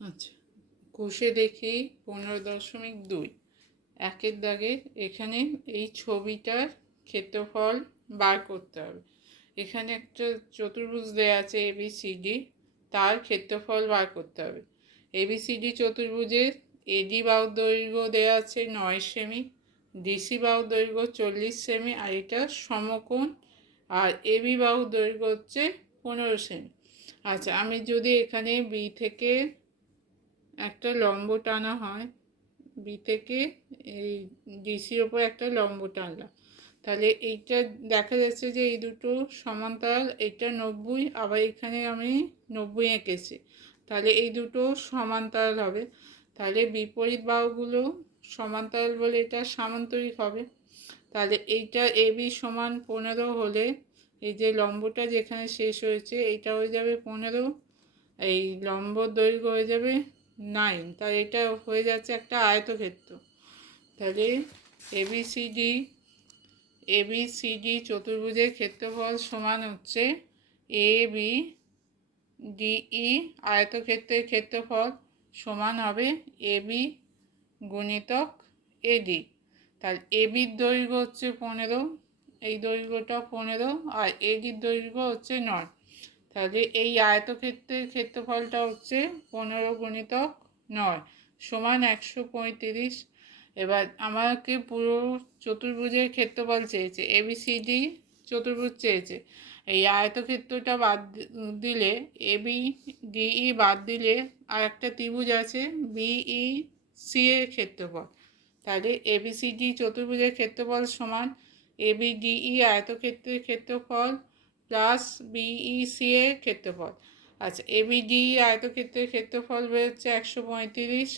আচ্ছা, কষে দেখি 15.2 একের দাগে এখানে এই ছবিটার ক্ষেত্রফল বার করতে হবে। এখানে একটা চতুর্ভুজ দেওয়া আছে ABCD, তার ক্ষেত্রফল বার করতে হবে। ABCD চতুর্ভুজের AD বাহুর দৈর্ঘ্য দেওয়া আছে 9 সেমি, DC বাহুর দৈর্ঘ্য 40 সেমি, আর এটা সমকোণ, আর AB বাহুর দৈর্ঘ্য হচ্ছে 15 সেমি। আচ্ছা, আমি যদি এখানে বি থেকে একটা লম্ব টানা হয়, বি থেকে এই ডিসির ওপর একটা লম্ব টানলাম, তাহলে এইটা দেখা যাচ্ছে যে এই দুটো সমান্তরাল, এটা 90, আবার এখানে আমি 90 এঁকেছি, তাহলে এই দুটো সমান্তরাল হবে। তাহলে বিপরীত বাহুগুলো সমান্তরাল বলে এটা সামান্তরিক হবে। তাহলে এইটা এবি সমান 15 হলে এই যে লম্বটা যেখানে শেষ হয়েছে এইটা হয়ে যাবে 15, এই লম্ব দৈর্ঘ্য হয়ে যাবে 9, তাই এটা হয়ে যাচ্ছে একটা আয়তক্ষেত্র। তাহলে এবিসিডি চতুর্ভুজের ক্ষেত্রফল সমান হচ্ছে ABDE আয়তক্ষেত্রের ক্ষেত্রফল সমান হবে AB গুণিতক AD। তাহলে এবির দৈর্ঘ্য হচ্ছে 15, এই দৈর্ঘ্যটা 15, আর এডির দৈর্ঘ্য হচ্ছে 9। তাহলে এই আয়তক্ষেত্রের ক্ষেত্রফলটা হচ্ছে 15 গুণিতক 9 সমান 135। এবার আমাকে পুরো চতুর্ভুজের ক্ষেত্রফল চেয়েছে, ABCD চতুর্ভুজ চেয়েছে। এই আয়তক্ষেত্রটা বাদ দিলে, ABDE বাদ দিলে আর একটা ত্রিভুজ আছে BEC এর ক্ষেত্রফল। তাহলে ABCD চতুর্ভুজের ক্ষেত্রফল সমান ABDE আয়তক্ষেত্রের ক্ষেত্রফল প্লাস BEC এর ক্ষেত্রফল। আচ্ছা, ABDE আয়তক্ষেত্রের ক্ষেত্রফল বেরোচ্ছে 135।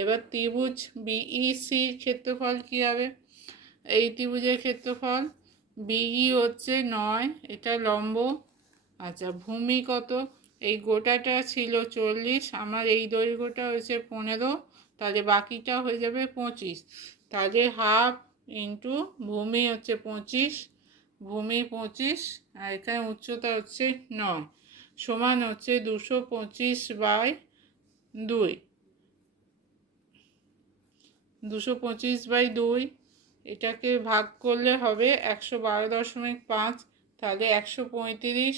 এবার ত্রিভুজ BECর ক্ষেত্রফল কী হবে? এই ত্রিভুজের ক্ষেত্রফল BE হচ্ছে 9, এটা লম্ব। আচ্ছা, ভূমি কত? এই গোটাটা ছিল 40, আমার এই দৈর্ঘ্যটা হয়েছে 15, তাহলে বাকিটা হয়ে যাবে 25। তাহলে হাফ ইন্টু ভূমি হচ্ছে 25, ভূমি 25, আর এখানে উচ্চতা হচ্ছে 9, সমান হচ্ছে 225/2। 225/2 এটাকে ভাগ করলে হবে 112.5, তাহলে 135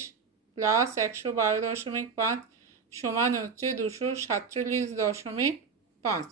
প্লাস 112.5 সমান হচ্ছে 247.5।